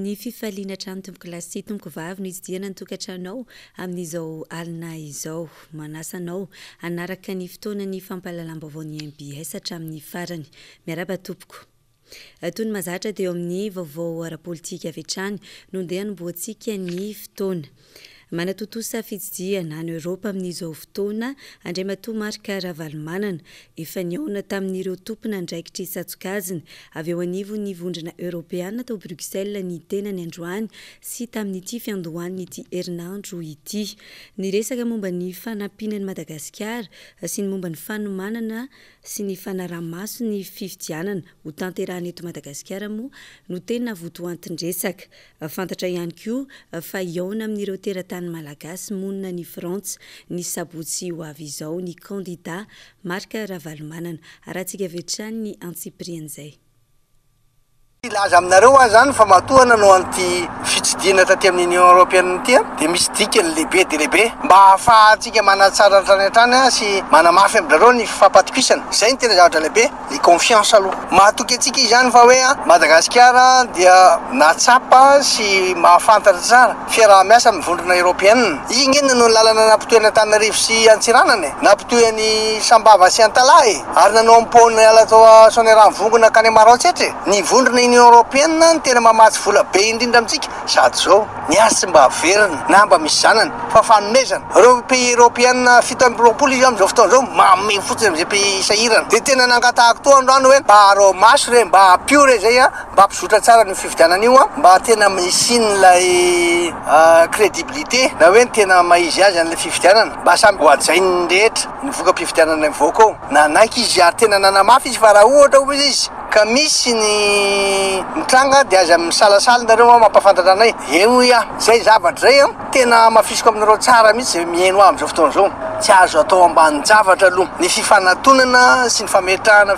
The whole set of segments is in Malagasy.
tamin'ny fifaliana trano tomboky lasy tomboky vavy no izy diana ny tokantranao amin'izao alina izao manasanao anaraka ny fotoana ny fampahalalam-baovao ny MBS hatramin'ny farany miaraba tompoko. Toy ny mazatra dia eo amin'ny vaovao ara-politika avy hatrany no ndeha nomboantsika ny fotoana. Manatotosa fitsidiana any Europa amin'izao fotoana Andriamatoa Marika Ravalomanana efa niaona tamin'ireo tompona andraikitry satsokaziny avy eo anivo ny vondrona Europeana tao Bruxelles ny tenany androany sy tamin'ity fiandohan'ny ity herinandro ity. Ny resaka momba ny fanampinan'i Madagasikara sy ny momba ny fanomanana sy ny fanaramaso ny fifidianana ho tanterahana eto Madagasikara moa no tena votoantindresaka. Fantatra ihany koa fa iaona amin'ireo teratany malagasy monina ny Frantsa ny sabotsy ho avy izao ny kandida Marika Ravalomanana arahantsika vetrany ny antsiprian'izay. Ilaza aminareo zany fa matoana no anty fitsidiana taty amin'ny Union Européenne ty dia misy dikany lehibe dia lehibe mba ahafahantsika manatsara hatrany sy manamafy aminareo ny fampatokisana. Izay ny tena zavatra lehibe, ny confiance aloha. Mahatoky antsika izany fa hoe Madagasikara dia natsapa sy mahafantatra tsara fiaraha-miasa amin'ny vondrona Européenne. Igny no lalana nampitohany Antananarivo sy Antsiranana, nampitohany Sambava sy Antalahy ary nanao am-pony ala tao Soanieran'Vongona ka ny Maroantsetra. Ny vondrona Union Européenne ny tena mamatsy vola be indrindra amintsika sady zao niasa mba averina na mba misy zanany fa fanomezana. Ireo pays européenne fito amby roapolo izy amin'izao fotoana zao mamy fotsiny amin'izay pays sahirana dia tena nangatahako toa androany hoe mba arao maso re mba apio re zay mba ampizotra tsara ny fifidianana io mba tena misin'ilay crédibilité na hoe tena maizy azy an'ilay fifidianana mba samy hoajainy rehetra ny voka-pifidianana mivoaka ao nanaiky izy ary tena nanamafy izy fa raha ohatra ho izy ka misy ny mitranga dia aza misalasala nareo mampafantatra anay eo zay zavatra zay tena mafisiko aminareo tsara mihitsy zay mihaino amin'izao fotoana zao tsy azo atao ambany javatra aloha ny fifanantonana sy ny fametrahana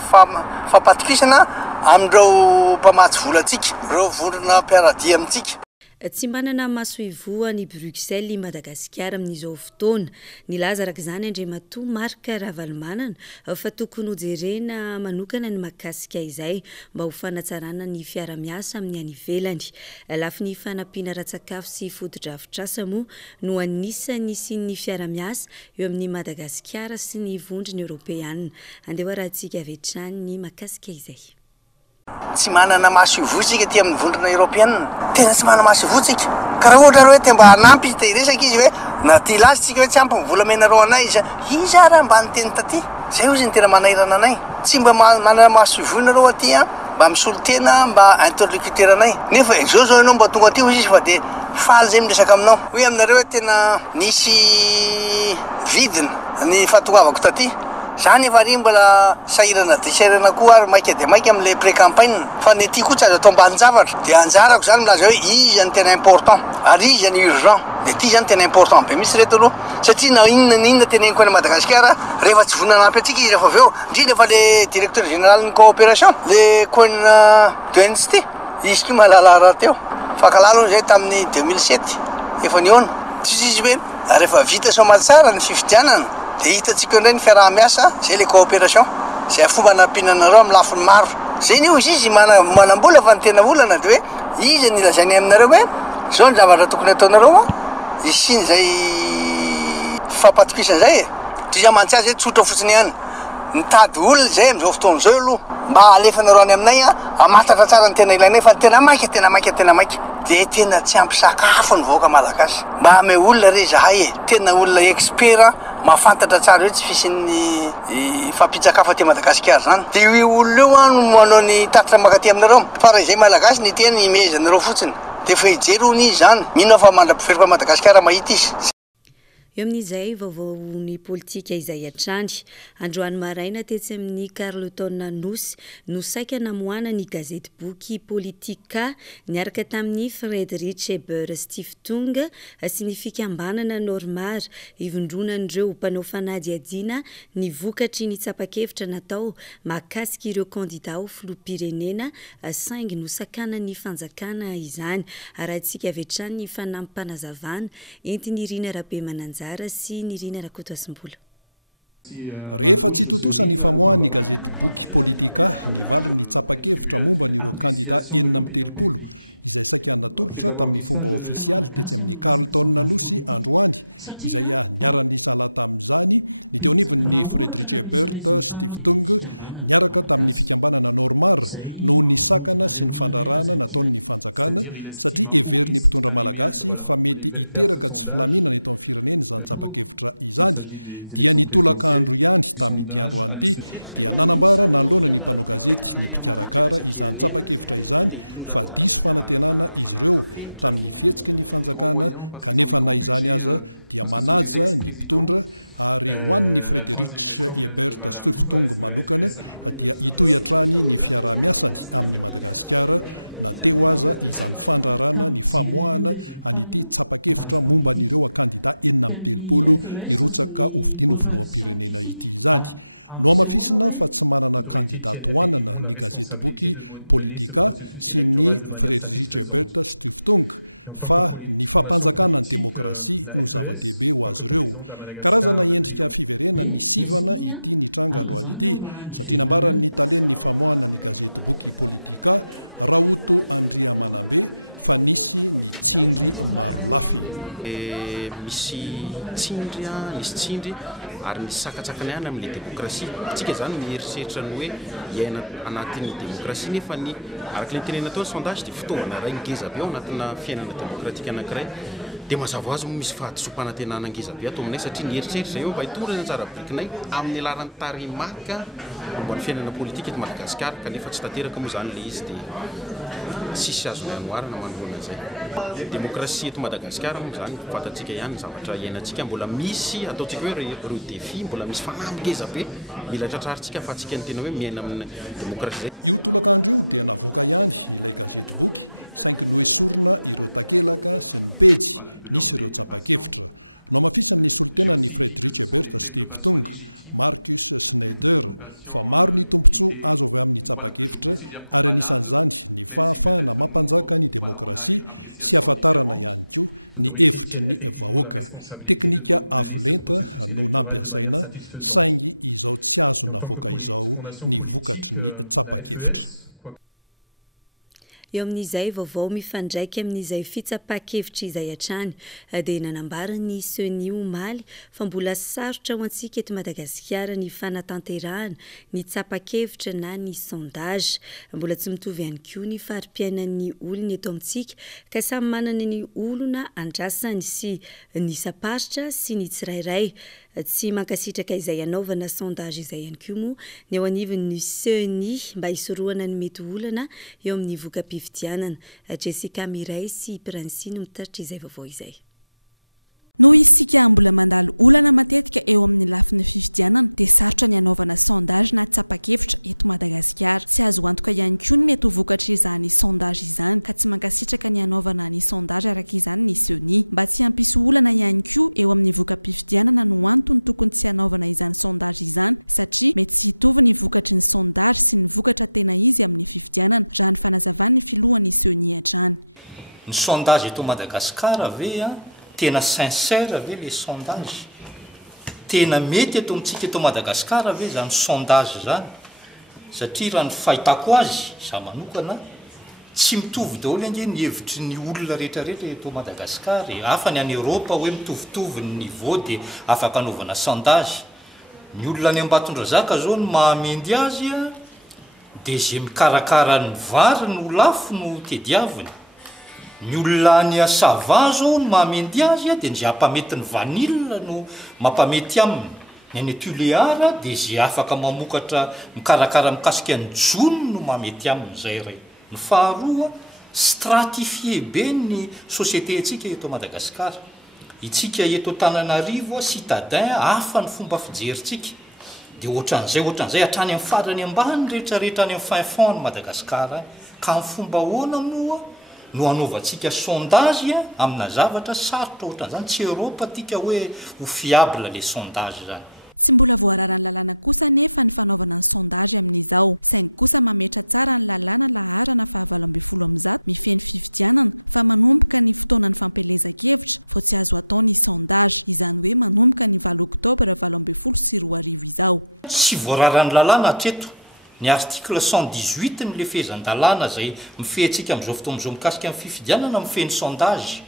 fampatokisana amin'ireo mpamatsy volantsika ireo vondrona mpiaradia amintsika. Tsy manana maso ivoa ny Bruxelles Madagasikara amin'izao fotoana. Nilaza araka izany Andriamatoa Marika Ravalomanana fa tokony ho jerena manokana ny mahakasika izay mba ho fanatsarana ny fiara-miasa amin'ny any ivelany. Lafy ny fanampiana ratsakafo sy foto-drafitrasa moa no anisany sy ny fiara-miasa eo amin'ny Madagasikara sy ny vondrona Europeana. Andeha arahantsika avy hatrany ny mahakasika izay. Tsy manana maso ivoa isika ty amin'ny vondrona Europeenne, tena tsy manana maso ivoa tsika. Ka raha ohatra hoe te mba hanampy te hiresaka izy hoe na ty lazy tsika hoe tsy ampy ny volamenareo anay izy ara mba niteny taty. Zay izy ny tena manairana anay. Tsy mba manana maso ivoa nareo aty mba misolo tena mba interlocuteur anay. Nefa zao ianao mba tonga aty izy fa dia faly zay miresaka aminao. Hoe aminareo hoe tena nisy vidina ny fahatongavako taty. Zany efa ry mbola sahirana dia sahirana koa ary maika dia maika amin'ilay pré-campagne fa ny aty koa tsy azo atao ambany zavatra dia anjarako zany milaza hoe izy zany tena important ary izy zany urgent dia ty zany tena important be misy reto aloha satria na inona tena eniko any Madagasikara rehefa tsy vonanampy atsika izy rehefa avy eo indrindra fa le directeur général ny coopération le coin d'ONCT izy koa mahalala raha teo fakalalo zay tamin'ny 2007 efa niona tsy izy hoe rehefa vita somaly tsara ny fifidianana dia hitatsika indray ny fiaraha-miasa zay le coopération zay fomba nampinanareo amin'ny lafiny maro zay ny izy manambola fa ny tena olana dia hoe izy nilazainy aminareo hoe zao ny zavatra tokony ataonareo isiny zay fampatokisana zay ty za mantsy azy hoe tsotra fotsiny ihany nitady olona zay amin'izao fotoana zao aloha mba alefanareo any aminay amatatra tsara ny tena ilainay fa tena maika dia tena tsy ampy sakafo ny vahoaka malagasy mba ame olona re zahay tena olona expert mahafantatra tsara hoe tsy fisin'ny fampitsakafo aty Madagasikara zany dia io olona io no manao ny tatitra makaty aminareo fa raha izay malagasy ny tena imezanareo fotsiny dia efa hijery hony izy zany mino fa mandrapiferoka Madagasikara mahita izy. Eo amin'izay vaovaony politika izay hatrany androany maraina tetsy amin'ny Carleton Nosy no saika namoana ny gazety boky politika niaraka tamin'ny Frederic Eber Stiftung sy ny fikambanana Normar ivondronan'ireo mpanao fanady adiana ny vokatry ny tsapa-kevitra natao mahakasika ireo kandida ho filoham-pirenena saingy no sakana ny fanjakana izany arahantsika avy hatrany ny fanampy-panazavana entiny Irina Rabemananjara si Nirina Rakoto Asimbola. Si ma gauche, M. Riza, vous parlera contribuer à une appréciation de l'opinion publique. Après avoir dit ça, j'aimerais... C'est-à-dire, il estime un haut risque d'animer un... Voilà, vous voulez faire ce sondage pour, s'il s'agit des élections présidentielles, le sondage à l'issue... Grands moyens, parce qu'ils ont des grands budgets, parce que ce sont des ex-présidents. La troisième question peut-être de Madame Louva, est-ce que la FES a... Les autorités tiennent effectivement la responsabilité de mener ce processus électoral de manière satisfaisante. Et en tant que fondation politique, la FES, quoique présente à Madagascar depuis longtemps. Misy tsindry ary misy sakatsakana ihany amin'ny démocratie. Tsika zany mieritreritra ny hoe iaina anatin'ny démocratie nefa ny araka ny tenena tao sondage dia fitaovana iray ngeza be ao anatina fiainana démocratique anankiray. Dia mazava ho azy misy fahadisom-panantenana ngeza be ato aminay satria ny eritreritra eo mba hitondra ny anjara brikinay amin'ny alalan'ny tarimarika momba ny fiainana politika eto Madagasikara kanefa tsy tanteraka moa zany le izy dia sisy azony anoarana manoloana an'izay. Démocratie eto Madagasikara moa zany fantatsika ihany zavatra iainantsika mbola misy ataontsika hoe ireo défi mbola misy fanampy ngeza be mila tratrarintsika fa atsika ny tena hoe miaina amin'ny démocratie. Voilà, de leurs préoccupations. J'ai aussi dit que ce sont des préoccupations légitimes, des préoccupations qui étaient, voilà, que je considère comme valables, même si peut-être nous, voilà, on a une appréciation différente. Les autorités tiennent effectivement la responsabilité de mener ce processus électoral de manière satisfaisante. Et en tant que fondation politique, la FES, quoi... Eo amin'izay vaovao mifandraiky amin'izay fitsapakevitra izay hatrany dia nanambarany Seni Omaly fa mbola sarotra ho antsika eto Madagasikara ny fanatanterahana ny tsapakevitra na ny sondage. Mbola tsy mitovy ihany koa ny fari-piainan'ny olona eto amintsika ka samy manana ny olona andrasany sy ny saparitra sy ny tsirairay. Tsy mankasitraka izay anaovana sondage izay ihany koa moa ny ao anivon'ny Seni mba hisorohana ny mety olana eo amin'ny voka-pifidianana. Jessica Miray sy Pransy no mitaritra izay vaovao izay. Ny sondage eto Madagasikara ve tena sincère ve le sondage? Tena mety eto amintsika eto Madagasikara ve zany sondage zany? Satria raha ny fahitako azy, za manokana, tsy mitovy daholo ange ny hevitry ny olona rehetrarehetra eto Madagasikara. Hafa ny any Europa hoe mitovitovy ny niveau dia afaka anaovana sondage. Ny olona any Ambatondrazaka zao no mahamendy azy dia zay mikarakara ny vary no lafo no tediaviny. Ny olona any Sava zao no mahamendy azy dia zay hampamety ny vanille no mampamety aminy. Ny any Tuleara dia zay afaka mamokatra mikarakara mikasika ny jone no mahmety aminy zay ray. Ny faharoa, stratifie be ny société tsika eto Madagasikara. Itsika eto Antananarivo citadin hafa ny fomba fijerintsika. Dia ohatran'izay hatrany amin'ny farany ambany rehetrarehetra any amin'ny fin fond ny Madagasikara. Ka amin'ny fomba ahoana moa no anaovantsika sondage amina zavatra sarotra ohatran'izany. Tsy Europa tika hoe ho fiable le sondage zany. Tsy voararany lalàna hatreto ny article 118 n'le fehezan-dalàna zay mifehintsika amin'izao fotoana amin'izao mikasika amin'ny fifidianana mifehy ny sondage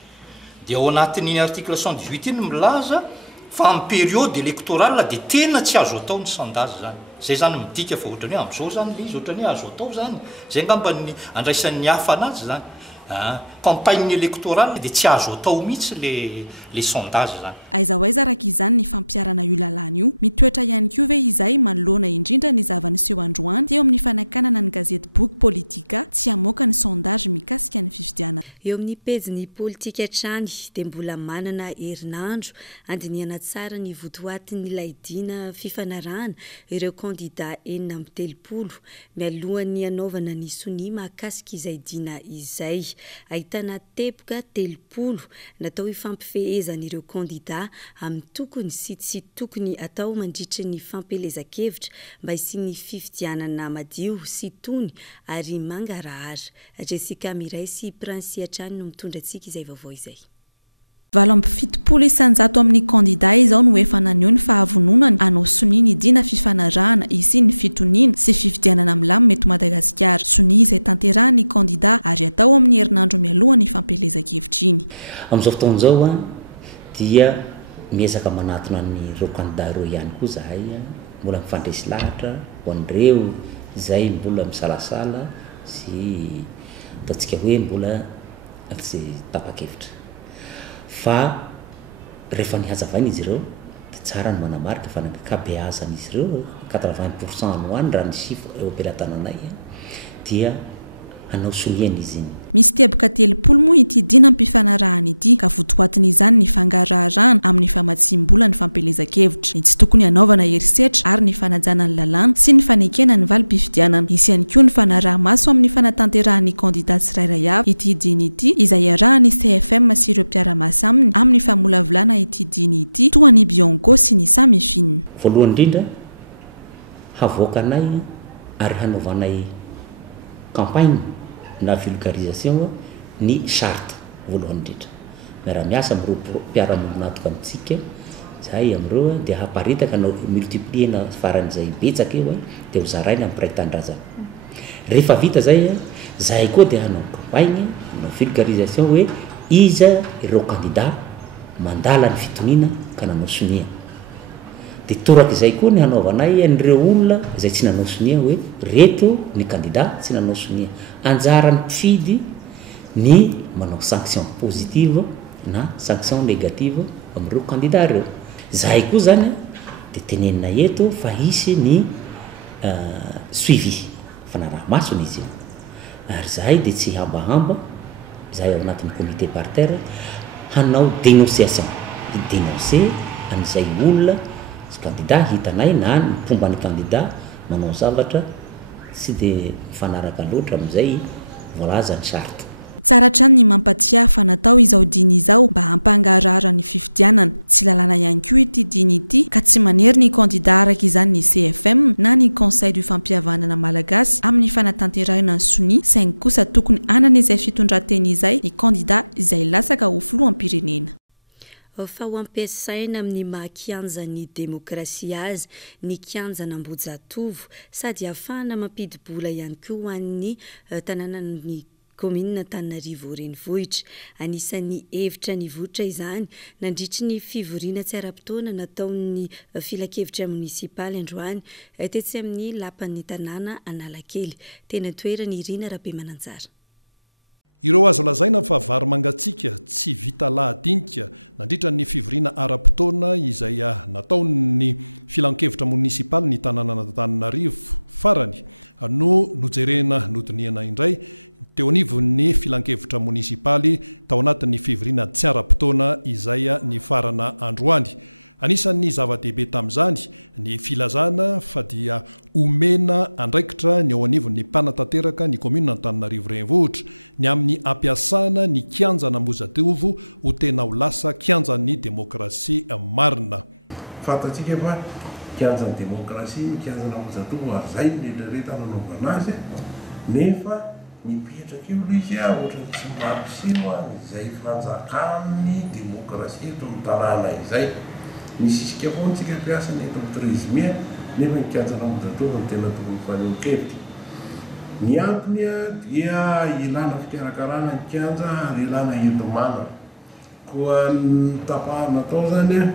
dia ao anatin'iny article 118 iny milaza fa amin'ny période électorale dia tena tsy azo atao ny sondage zany zay zany midika fa ohatrany hoe amin'izao zany le izy ohatrany hoe azo atao zany zay ngambany andraisan'ny hafa anazy zany campagne électorale dia tsy azo atao mihitsy le sondage zany. Eo amin'ny pejiny politika hatrany dia mbola manana herinandro andinihana tsara ny votoatin'ilay dina fifanarahana ireo kandida 4 mialohan'ny anaovana ny sonia mahakasika izay dina izay. Ahitana teboka 3 natao hifampifehezana ireo kandida amin'ny tokony sy tsy tokony atao mandritra ny fampelezan-kevitra mba hisian'ny fifidianana madio sy tony ary mangarahara. Jessica Miray sy Prince trany no mitondra antsika izay vaovao izay. Amin'izao fotoana izao dia miezaka manatona ny kandida ireo ihany koa zahay mbola mifandresy lahatra ho an'ireo izay mbola misalasala sy ataontsika hoe mbola tsy tapa-kevitra fa rehefa nihazavaina izy ireo dia tsara ny manamarika fa nankabeazan'izy ireo 80% ny hoany raha ny chiffre eo am-pelatananay dia hanao soniana izy iny. Voalohany indrindra havoakanay ary hanaovanay campagne na vulgarisation ny charte voalohany indrindra miara-miasa amin'ireo mpiara-monina atoka amintsika zahay amin'ireo dia haparitaka na multiplier na faran'izay betsaka eo dia ho zaraina amin'ny mpiray-tanindrazana. Rehefa vita zay zahay koa dia hanao campagne na vulgarisation hoe iza ireo candidat mandala ny fitoniana ka nanao sonia. Dia toraka izay koa ny hanaovanay an'ireo olona izay tsy nanao sonia hoe reto ny candidat tsy nanao sonia. Anjarany mpifidy ny manao sanction positive na sanction négative amin'ireo candidat ireo. Zahay koa zany dia tenenina eto fa hisy ny suivi fanaraha-masony izy io. Ary zahay dia tsy hambahamba zahay ao anatin'ny comité paritaire hanao dénonciation dénoncer an'izay olona candidat hitanay na ny fomban'ny candidat manao zavatra tsy dia mifanaraka loatra amin'izay voalaza ny charte. Fa ho ampiasaina amin'ny maha-kianja ny demokrasia azy ny kianja n'Ambojatovo sady ahafahana mampidi-bola ihany koa ho an'ny tanànan'ny commune Antananarivo renivohitra. Anisan'ny hevitra nivoatra izany nandritry ny fivoriana tsy ara-potoana nataon'ny filakevitra munisipaly androany tetsy amin'ny lapan'ny tanàna Analakely. Tena toerany Irina Rabemananjara. Fantatsika fa kianjan'ny demokrasia kianjana Ambojatovo ary zay nyrereta nanaovana azy nefa mipetraka eo loha izy ohatrany tsy mampiseho izay fanjakan'ny demokrasia eto amin'ny tanàna izay. Misy isika foana tsika mpiasa ny eto amin'ny 13 mai nefa nikajana mozatova ny tena tokony faneokevitra. Ny antony dia ilana fikarakarana ny kianja ary ilana entomana. Koa ny tapahana atao zany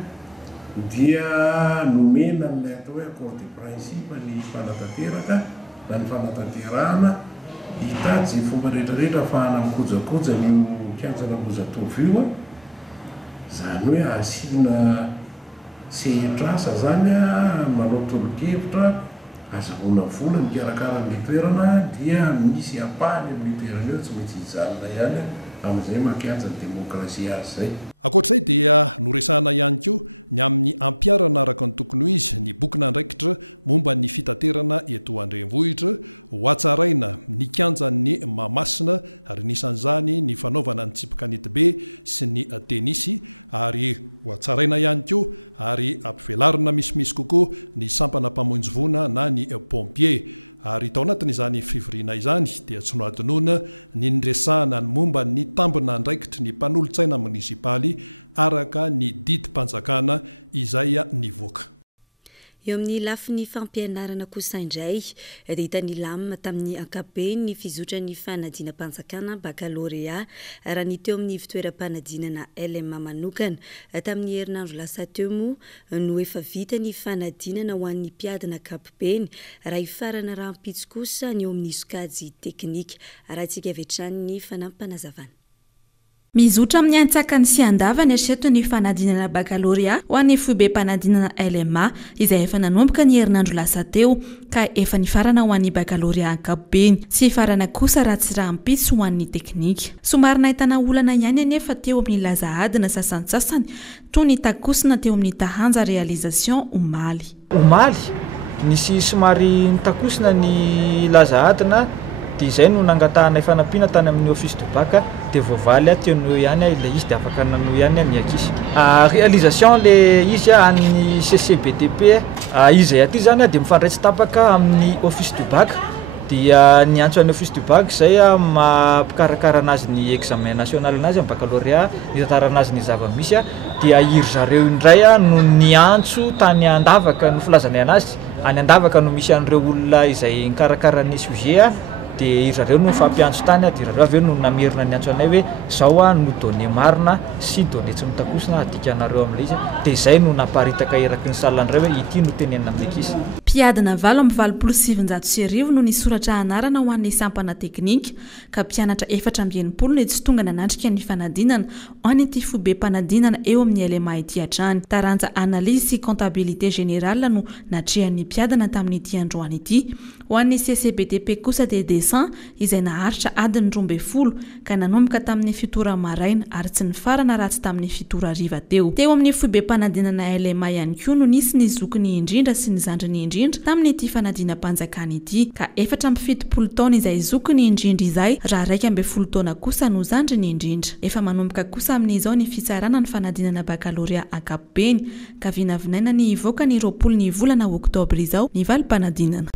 dia nomena n'ilay atao hoe accord de principe ny fanatanteraka na ny fanatanterahana hitady zay fomba rehetrarehetra ahafahana mikojakoja ny kianjana mozatova io zany hoe asina sehitrasa zany manao tolo-kevitra azahoana vola mikarakara ny toerana dia misy apahany amin'ny toerana eo tsy maintsy hijanona ihany amin'izay makianja ny demokrasia azy zay. Eo amin'ny lafin'ny fampianarana kosa indray dia hitan'ny lamina tamin'ny ankapobeny ny fizotran'ny fanadina-panjakana baccalauréat raha ny teo amin'ny fitoeram-panadinana LM manokana tamin'ny herinandro lasa teo moa no efa vita ny fanadinana ho an'ny mpiadina ankapobeny raha ifarana rahampitso kosa ny eo amin'ny sokajy teknika raha antsika avetrany ny fanampanazavana. Mizotra amin'ny antsakany sy andavany asheto ny fanadinana baccalauréat ho an'ny foibe-panadinana LMA izay efa nanomboka ny herinandro lasa teo ka efa nifarana ho an'ny baccalauréat ankapobeny sy farana kosa raha tsy rahampitso ho an'ny teknika. Somary nahitana olana ihany anefa teo amin'ny lazahadina sasantsasany toy ny takosina teo amin'ny tahanja réalisation omaly nisy somary nitakosina ny lazahadina dia izay no nangatahana fanampiana tany amin'ny office du bac dia voavaly tian'io ihany ilay izy dia afaka nanao ihany ny akisy réalisation le izy amin'ny CCBDP izy aty zany dia mifandraitsy tapaka amin'ny office du bac dia ny antso any office du bac zay mampikarakara anazy ny examen national anazy amin'ny baccalauréat ny tantarana azy ny zava-misy dia iry zareo indray no ny antso tany Andavaka no filazany anazy any Andavaka no misy an'ireo olona izay nikarakara ny sujet dia irareo no fampiantso tany dia irareo aveo no namerina ny antso anay hoe zao no donné marina sy donné tsy mitakosina adikanareo amin'ilay izy dia izay no namparitaka eraky ny salan'ireo hoe ity no tenenina amin'ny akisy. Mpiadina 8,790 no nisoratra anarana ho an'ny sampana teknika ka mpianatra 490 no tsy tonga nanatrika ny fanadinana ho an'ity foibe-panadinana eo amin'ny LMA ity hatrany. Taranja analyse sy comptabilité générale no natrehan'ny mpiadina tamin'ity androany ity. Ho an'ny CCBDP kosa dia dessin izay naharitra adiny 12 ka nanomboka tamin'ny fitora maraina ary tsy nifarana raha tsy tamin'ny fitora hariva teo. Teo amin'ny foibe-panadinana LMA ihany koa no nisy ny zokiny indrindra sy ny zandriny indrindra tamin'ny ity fanadina-panjakana ity ka 470 taona izay zokiny indrindra izay raha 140 taona kosa no zandriny indrindra. Efa manomboka kosa amin'izao ny fitsarana ny fanadinana baccalauréat ankapobeny ka vinavinaina ny ivoaka ny 20 volana oktobra izao ny valim-panadinana.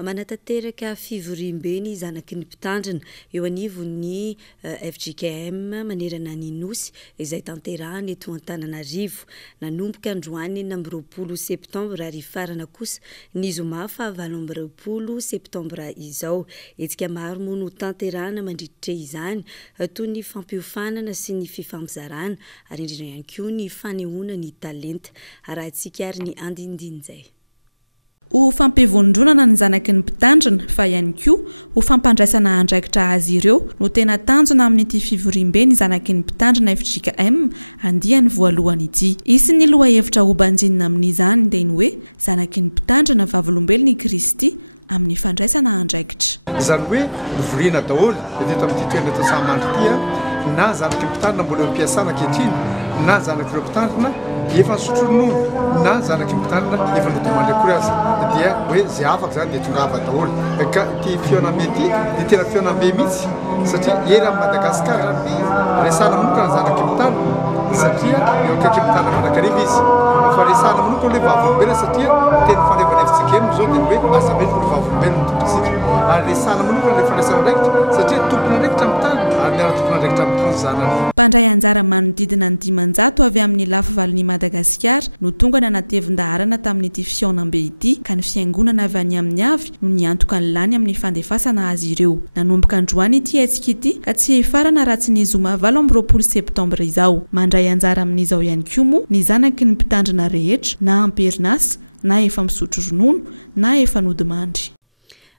Manatanteraka fivoriam-beny zanaky ny mpitandrina eo anivon'ny FJKM manerana ny nosy izay tanterahany eto Antananarivo nanomboka androany 20 septambra ary farana kosa ny zoma fa 20 septambra izao. Etsika maro moa no tanterahana mandritra izany toy ny fampiofanana sy ny fifamizarana ary indrindra ihany koa ny fanehoana ny talenta raha antsika ary ny andindinizay. Izany hoe novoriana daholo teto amin'ity toerana eto Sahamandry ity na zanaky mpitandrina mbola ampiasana ankehitriny na zanaky ireo mpitandrina efa nisotro ronono na zanaky mpitandrina efa nodomany akory azy dia hoe zay afaka zany dia tongava daholo ka ity fiaonambe ity dia tena fiaonambe mihitsy satria ery amin'ny Madagasikara resana manokana zanaky mpitandrina satria eo akaiky mpitandrina manakariva izy fa resana manokana hoe vavolombelona satria tena fanevana evitsika eny zao dia hoe asa mety ny vavolombelona tomponsika ary resana manokana rehefa resana raikitra satria tompona raikitra mitandrina ary miara tompona raikitra mitandrina zanany.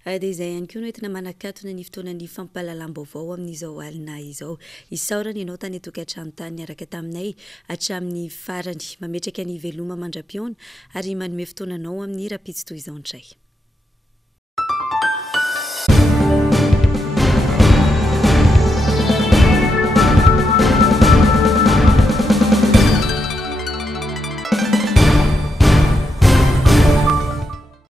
dia izay ihany koa no entina manakatona ny fotoanany fampahalalam-baovao amin'izao alina izao isaorana ianao tany atokantrano tany niaraka taminay hatramin'ny farany mametraka ny veloma mandram-piona ary manome fotoananao amin'ny rapitsy toy izao indray